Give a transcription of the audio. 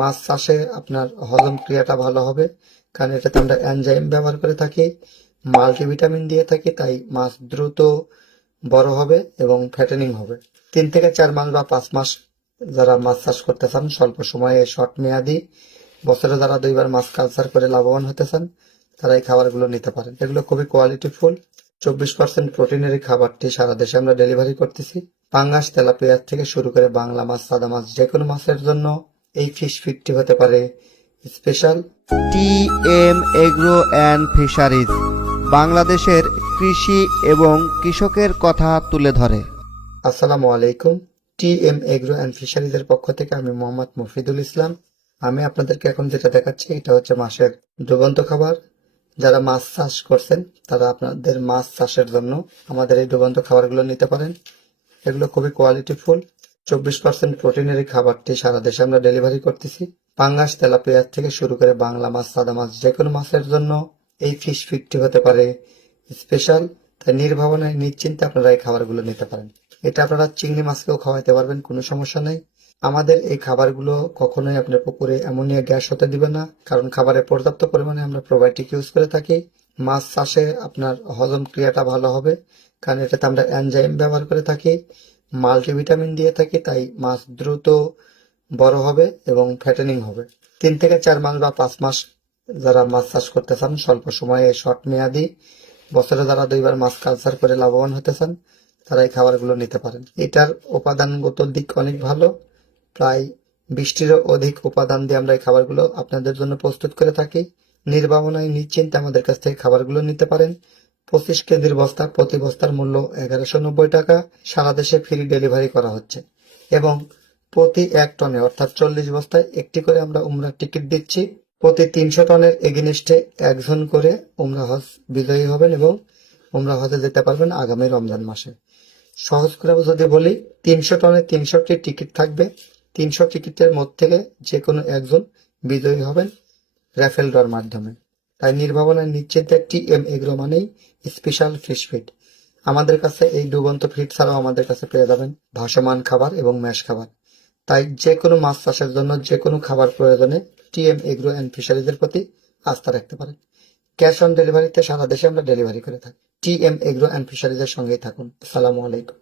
মাছ চাষে আপনার হজম ক্রিয়াটা ভালো হবে, কারণ এটাতে আমরা এনজাইম ব্যবহার করে থাকি মাল্টিভিটামিন দিয়ে থাকি, তাই মাছ দ্রুত বড় হবে এবং ফ্যাটেনিং হবে। তিন থেকে চার মাস বা পাঁচ মাস যারা মাছ চাষ করতে চান, স্বল্প সময়ে শর্ট মেয়াদি, বছরে যারা দুইবার মাছ কালচার করে লাভবান হতে চান, তারা এই খাবারগুলো নিতে পারেন। এগুলো খুবই কোয়ালিটিফুল চব্বিশ পার্সেন্ট প্রোটিনের এই খাবারটি সারা দেশে আমরা ডেলিভারি করতেছি। পাঙ্গাস তেলাপিয়ার থেকে শুরু করে বাংলা মাছ, সাদা মাছ যে কোনো মাছের জন্য এই ফিশ ফিটটি হতে পারে। Special T M agro and fisheries বাংলাদেশের কৃষি এবং কৃষকের কথা তুলে ধরে। আসসালামু আলাইকুম। টি এম এগ্রো অ্যান্ড ফিশারিজের পক্ষ থেকে আমি মোহাম্মদ মফিদুল ইসলাম। আমি আপনাদেরকে এখন যেটা দেখাচ্ছি, এটা হচ্ছে মাছের ডুবন্ত খাবার। যারা মাছ চাষ করছেন, তারা আপনাদের মাছ চাষের জন্য আমাদের এই ডুবন্ত খাবারগুলো নিতে পারেন। এগুলো খুবই কোয়ালিটিফুল চব্বিশ পার্সেন্ট প্রোটিনের খাবারটি সারা দেশে আমরা ডেলিভারি করতেছি। পাঙ্গাস তেলাপিয়ার থেকে শুরু করে বাংলা মাছ, সাদা মাছ, যে কোনো মাছের জন্য এই ফিশ ফিটটি হতে পারে স্পেশাল তাই নির্ভাবনায় নিশ্চিন্তে আপনারা এই খাবারগুলো নিতে পারেন। এটা আপনারা চিংড়ি মাছকেও খাওয়াইতে পারবেন, কোনো সমস্যা নেই। আমাদের এই খাবারগুলো কখনোই আপনার পুকুরে অ্যামোনিয়া গ্যাস হতে দিবে না, কারণ খাবারে পর্যাপ্ত পরিমাণে আমরা প্রোবায়োটিক ইউজ করে থাকি। মাছ চাষে আপনার হজম ক্রিয়াটা ভালো হবে, কারণ এটাতে আমরা এনজাইম ব্যবহার করে থাকি। মাল্টিভিটামিন দিয়ে থাকি, তাই মাছ দ্রুত বড় হবে এবং ফ্যাটেনিং হবে। তিন থেকে চার মাস বা পাঁচ মাস যারা মাছ চাষ করতে চান, স্বল্প সময়ে শর্ট মেয়াদি বছরে যারা দুইবার মাছ কালচার করে লাভবান হতে চান, তারা এই খাবারগুলো নিতে পারেন। এটার উপাদানগত দিক অনেক ভালো। প্রায় বিশটিরও অধিক উপাদান দিয়ে আমরা এই খাবারগুলো আপনাদের জন্য প্রস্তুত করে থাকি। নির্ভাবনায়, নিশ্চিন্তে আমাদের কাছ থেকে খাবারগুলো নিতে পারেন। পঁচিশ কেজির বস্তা প্রতি বস্তার মূল্য এগারোশো নব্বই টাকা সারা দেশে ফ্রি ডেলিভারি করা হচ্ছে। এবং প্রতি এক টনে, অর্থাৎ চল্লিশ বস্তায় একটি করে আমরা উমরা টিকিট দিচ্ছি। প্রতি তিনশো টনের এগেনিস্টে একজন করে উমরা হজ বিজয়ী হবেন এবং উমরা হজে যেতে পারবেন আগামী রমজান মাসে। সহজ করে যদি বলি, তিনশো টনে তিনশোটি টিকিট থাকবে। তিনশো টিকিটের মধ্যে থেকে যে কোনো একজন বিজয়ী হবেন র্যাফেল ড্রর মাধ্যমে। তাই নির্ভাবনায় নিশ্চিন্তে টি এম এগ্রো মানেই স্পেশাল ফিশ ফিড আমাদের কাছে এই ডুবন্ত ফিড ছাড়াও আমাদের কাছে পেয়ে যাবেন ভাসমান খাবার এবং ম্যাশ খাবার। তাই যে কোনো মাছ চাষের জন্য যে কোনো খাবার প্রয়োজনে টি এম এগ্রো অ্যান্ড ফিশারিজের প্রতি আস্থা রাখতে পারেন। ক্যাশ অন ডেলিভারিতে সারা দেশে আমরা ডেলিভারি করে থাকি। টি এম এগ্রো অ্যান্ড ফিশারিজের সঙ্গেই থাকুন। আসসালামু আলাইকুম।